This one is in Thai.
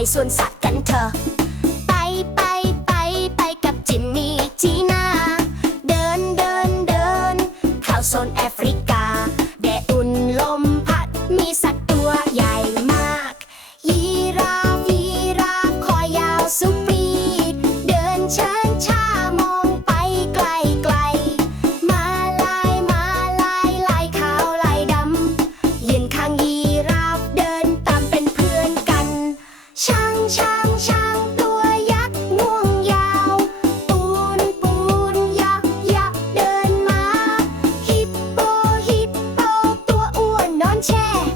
ไปสวนสัตว์กันเถอะ ไปไปไปไปกับจินนี่จีน่า เดินเดินเดินเข้าโซนแอฟริกา chair.